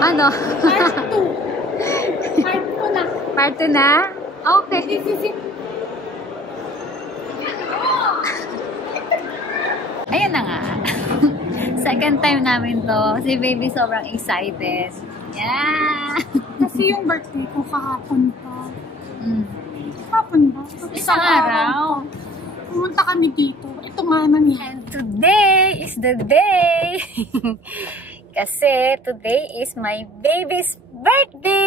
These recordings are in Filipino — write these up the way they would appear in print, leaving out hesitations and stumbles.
Ano? Part 2. Part 2 na. Part 2 na? Okay. Ayan na nga. Second time namin to. Si baby sobrang excited. Yeah! Kasi yung birthday ko kahapon pa. Mm. Kahapon ba? Isang araw. Pumunta kami dito. Ito nga nangyari. And today is the day. Kasi today is my baby's birthday!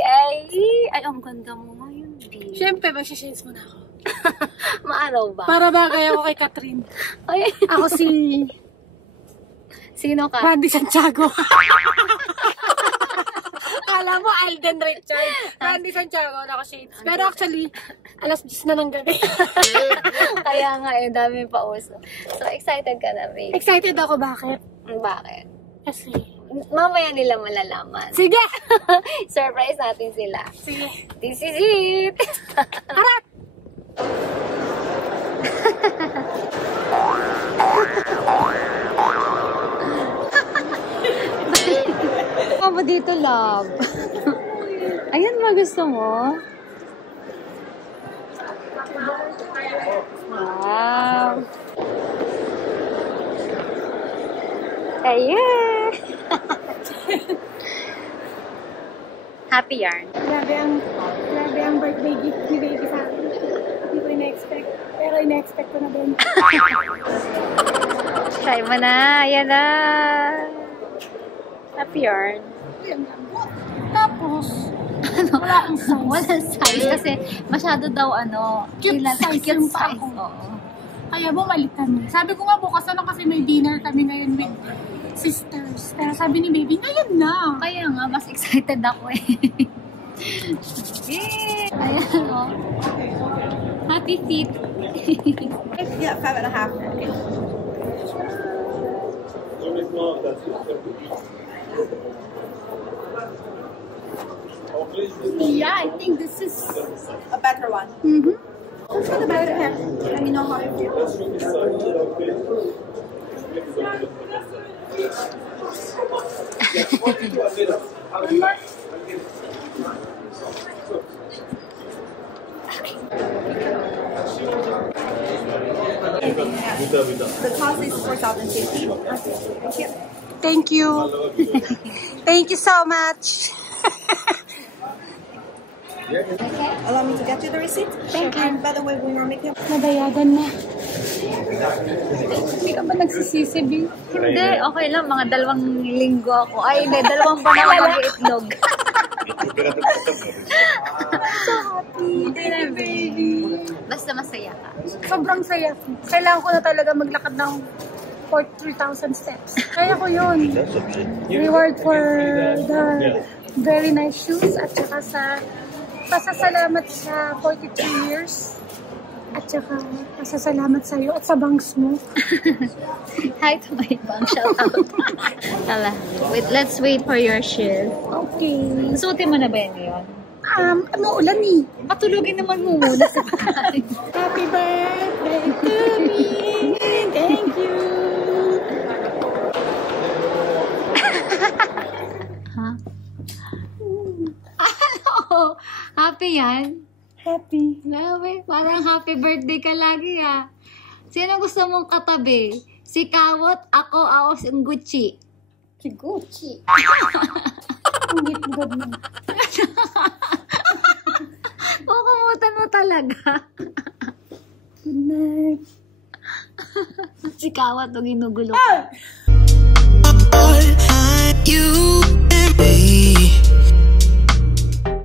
Ay, ang ganda mo ngayon, baby. Siyempre, magsishades mo na ako. Maaraw ba? Para bagay ako kay Catherine. Ay. Ako si Sino ka? Randy Santiago. Alam mo, Alden Richard. Randy Santiago, naka-shades. Pero actually, alas 10 na ng gabi. Kaya nga, dami pa uso. So, excited ka na, baby? Excited ako, bakit? Bakit? Kasi, mamaya nila malalaman. sige! Surprise natin sila. Sige. This is it! Harap! Ano ba dito, love? Ayan ba gusto mo? Wow! Ayan! Happy yarn. Grabe ang birthday gift ni baby sa akin. Hindi ko ina-expect. Pero ina-expect ko na din. Try mo na. Ayan na. Happy yarn. Tapos, wala akong size. Walang size kasi masyado daw Cute size cute yung size. ako. Oo. Kaya bumalik kami. Sabi ko nga bukas na lang kasi may dinner kami ngayon with sisters. Kaya sabi ni baby, ngayon na. Kaya nga, mas excited ako eh. Ayan o. Happy feet. Yeah, 5.5. Okay. Yeah, I think this is A better one. Let's get a better hair. Let me know how you feel. The cost is 4,050. thank you. Thank you so much. Allow me to get you the receipt. Thank you. And by the way, we were making. Nadayagan na. Hindi ka ba nagsisisi, B? Hindi, okay lang. Mga 2 linggo ako. Ay, hindi. 2 buwan ako mag-iitlog. So happy. Thank you, baby. Basta masaya ka. Sobrang saya ko. Kailangan ko na talaga maglakad ng 3,000 steps. Kaya ko yun. Reward for the very nice shoes at saka sa pasasalamat sa 43 years. At saka pasasalamat sa iyo at sa bangs mo. Hi to my bang. Shout out. Tala. Wait, let's wait for your shift. Okay. Suotin mo na ba yan ngayon? Ulan eh. Patulogin naman mo muna sa bahay. Happy birthday to me. Thank you. Ha? Ano? Happy yan? Happy. Grabe, parang happy birthday ka lagi ah. Sino gusto mong katabi? Si Kawot, ako si Gucci. Si Gucci. Ang gitgod mo. Kukumutan mo talaga. Good night. Si Kawat o ginugulo. Ah! You